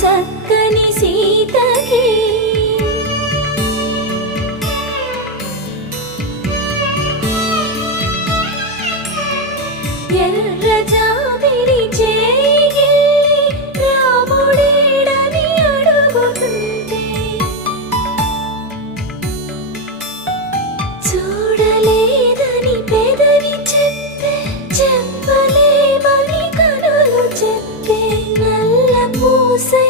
చక్కని సీతకి ఎర్ర జాబిలి చేయి రాముడేడని అడుగుతుంటే చూడలేదని పెదవి చెప్పే చెప్పలేమని కనులు చెప్పే నల్ల పూసై